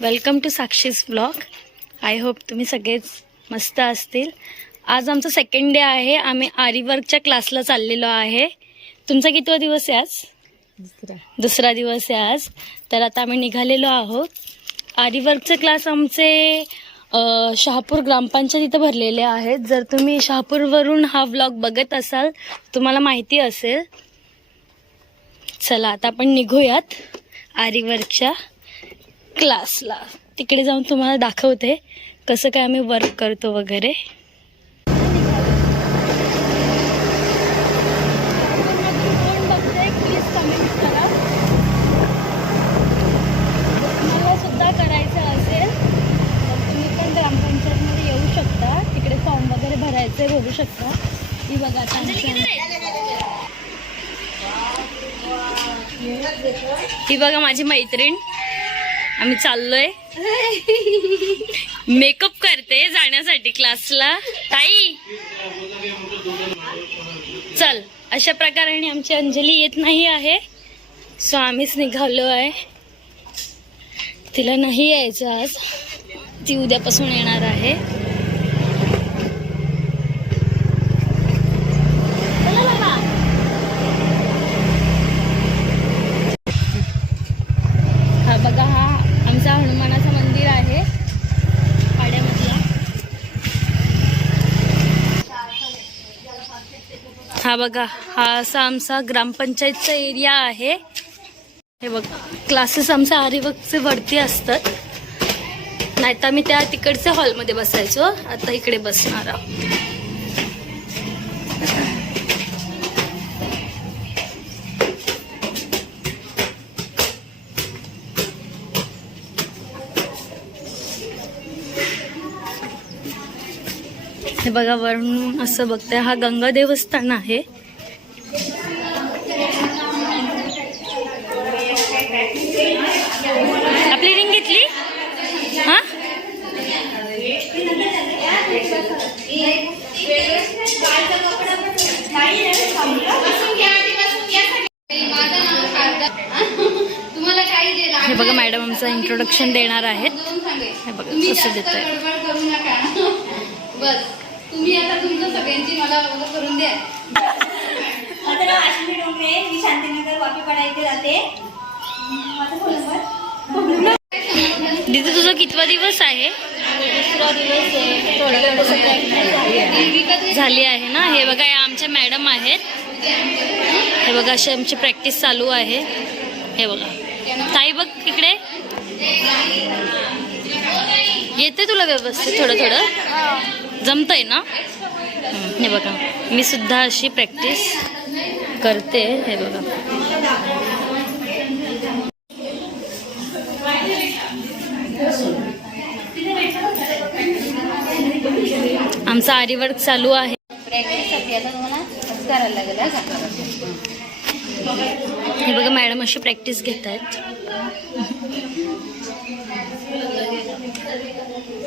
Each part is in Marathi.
Welcome to Sakshi's blog I hope तुम्ही सगळेच मस्त असतील. आज आमचा सेकंड डे आहे. आम्ही आरीवर्कच्या क्लासला चाललेलो आहे. तुमचा कितवा दिवस आहे आज? दुसरा. दिवस आहे आज. तर आता आम्ही निघालेलो आहोत. आरीवर्कचे क्लास आमचे शहापूर ग्रामपंचायत इथं भरलेले आहेत. जर तुम्ही शहापूरवरून हा व्लॉग बघत असाल तुम्हाला माहिती असेल. चला आता आपण निघूयात आरीवर्कच्या क्लासला. तिकडे जाऊन तुम्हाला दाखवते कसं काय आम्ही वर्क करतो वगैरे. मला सुद्धा करायचं असेल तर तुम्ही पण ग्रामपंचायतमध्ये येऊ शकता. तिकडे फॉर्म वगैरे भरायचे भरू शकता. ही बघा ही बघा माझी मैत्रीण. आम्ही चाललोय. मेकअप करते जाण्यासाठी क्लासला ताई! चल अशा प्रकारे आमची अंजली येत नाही आहे. सो आम्हीच निघालो आहे. तिला नाही यायचं आज. ती उद्यापासून येणार आहे चला बाबा. हा बघा हा आमचा हनुमानाचं मंदिर आहे पाड्यामधला हा बघा हा असा आमचा ग्रामपंचायतचा एरिया आहे. हे बघ क्लासेस आमच्या आरिवकचे वरती असतात. नाही तर आम्ही त्या तिकडच्या हॉलमध्ये बसायचो. आता इकडे बसणार आहोत. हे बघा वरून असं बघताय हा गंगा देवस्थान आहे. आपली रिंग घेतली? हा? हे बघा मॅडम आमचं इंट्रोडक्शन देणार आहेत. हे बघा कसं देत आहे तुम्ही आता तुमचं सगळ्यांची मला ओळख करून द्या. माझं नाव अश्विनी डोंगरे मी शांतीनगर वापीपाडा येथे जाते माझा फोन नंबर दीदी तुझा कितवा दिवस आहे? झाली आहे ना? हे बघा या आमच्या मॅडम आहेत. हे बघा अशी आमची प्रॅक्टिस चालू आहे. हे बघा. ताई बघ इकडे. येते तुला व्यवस्थित थोडं थोडं. जमतंय ना? हे बघा मी सुद्धा अशी प्रॅक्टिस करते हे बघा. आमचं आरीवर्क चालू आहे. हे बघा मॅडम अशी प्रॅक्टिस घेत आहेत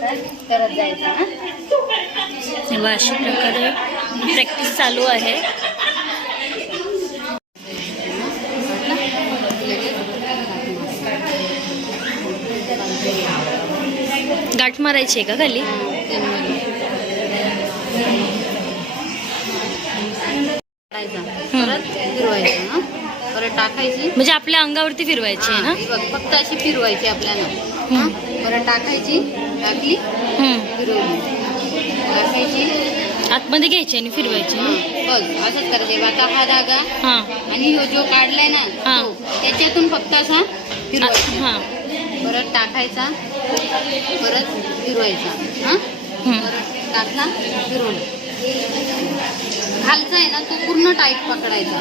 करत जायचं अशा प्रकारे प्रॅक्टिस चालू आहे. गाठ मारायची आहे का खाली. परत फिरवायचं परत टाकायची. म्हणजे आपल्या अंगावरती फिरवायची आहे ना? फक्त अशी फिरवायची आपल्याला. परत टाकायची. टाकली. फिरवली आतमध्ये घ्यायची आणि फिरवायची हा, बघ असंच करायचं. आता हा धागा हां. आणि ह्यो जो काढलाय ना हा. तो, त्याच्यातून फक्त असा फिरवायचा. हां. परत टाकायचा परत फिरवायचा हा? हम्म. परत टाकला फिरवलं खालचा आहे ना तो पूर्ण टाईट पकडायचा.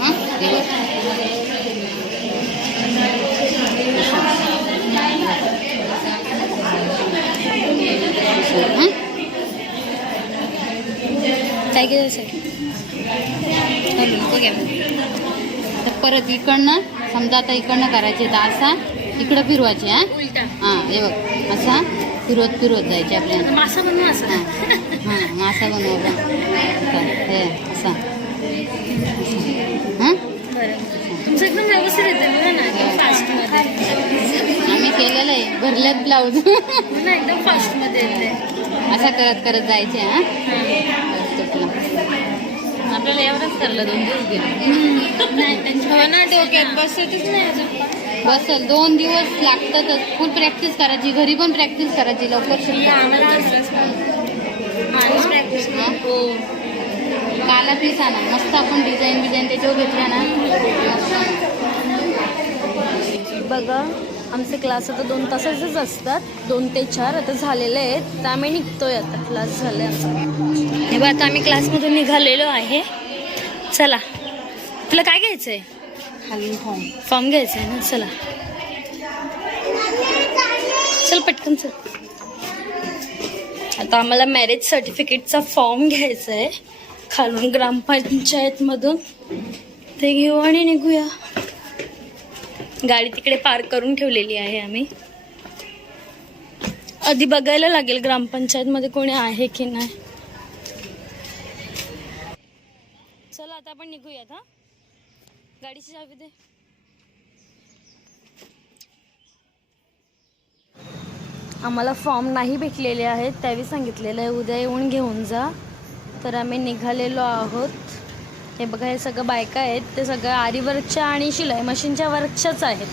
हा? हे बघ. तर परत इकडनं समजा आता इकडनं करायचे तर असा इकडं फिरवायचे हा? हा हे बघ असा फिरवत फिरवत जायचे आपल्याला मासा बनवा असं. हा. मासा बनवायचा हे असा. हा? आम्ही केलेलं आहे भरल्यात ब्लाऊज एकदम फास्टमध्ये असा करत करत जायचे हा. आपल्याला एवढंच करलं दोन दिवस गेले. नाही ना डोक्यात बसतच नाही अजून बसल दोन दिवस लागतातच. फुल प्रॅक्टिस करायची घरी पण प्रॅक्टिस करायची लवकर हो. काला पीस आणा मस्त आपण डिझाईन बिझाईन त्याच्यावर घेतल्या ना. बघा. आमचे क्लास आता दोन तासाचेच असतात. दोन ते चार आता झालेले आहेत. तर आम्ही निघतोय आता. क्लास झाले आमचा. हे बघा आता आम्ही क्लासमधून निघालेलो आहे. चला. तुला काय घ्यायचं आहे फॉर्म फॉर्म घ्यायचा आहे ना? चला. चल पटकन चल. आता आम्हाला मॅरेज सर्टिफिकेटचा फॉर्म घ्यायचा आहे खालून ग्रामपंचायतमधून. ते घेऊ आणि निघूया. गाडी तिकडे पार्क करून ठेवलेली आहे आम्ही. आधी बघायला लागेल ग्रामपंचायतमध्ये कोणी आहे की नाही. चला आता आपण निघूयात हा. गाडीची चावी दे. आम्हाला फॉर्म नाही भेटलेले आहेत त्यावेळी सांगितलेलं आहे उद्या येऊन घेऊन जा. तर आम्ही निघालेलो आहोत. हे बघा हे सगळं बायका आहेत. ते सगळं आरीवर्कच्या आणि शिलाई मशीनच्या वर्कच्याच आहेत.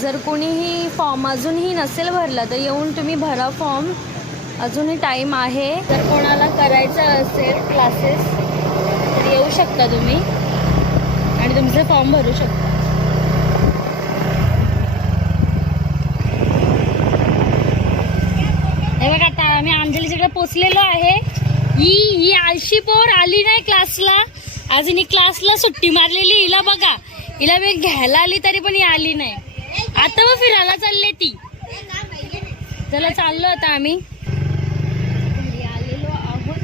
जर कोणीही फॉर्म अजूनही नसेल भरला तर येऊन तुम्ही भरा फॉर्म. अजूनही टाईम आहे. जर कोणाला करायचं असेल क्लासेस तर येऊ शकता तुम्ही. आणि तुमचे फॉर्म भरू शकता. हे बघा आता आम्ही अंजलीच्याकडे पोचलेलो आहे. ही ही आळशी पोर आली नाही क्लासला आज हिने क्लासला सुट्टी मारलेली हिला बघा. हिला मी घ्यायला आली तरी पण ही आली नाही. आता मग फिरायला चालले ती. चला चाललो आता आम्ही. आलेलो आहोत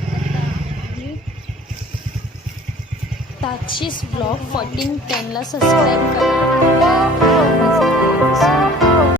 ताक्षीस ब्लॉग फोर्टीन टेनला सबस्क्राईब करा.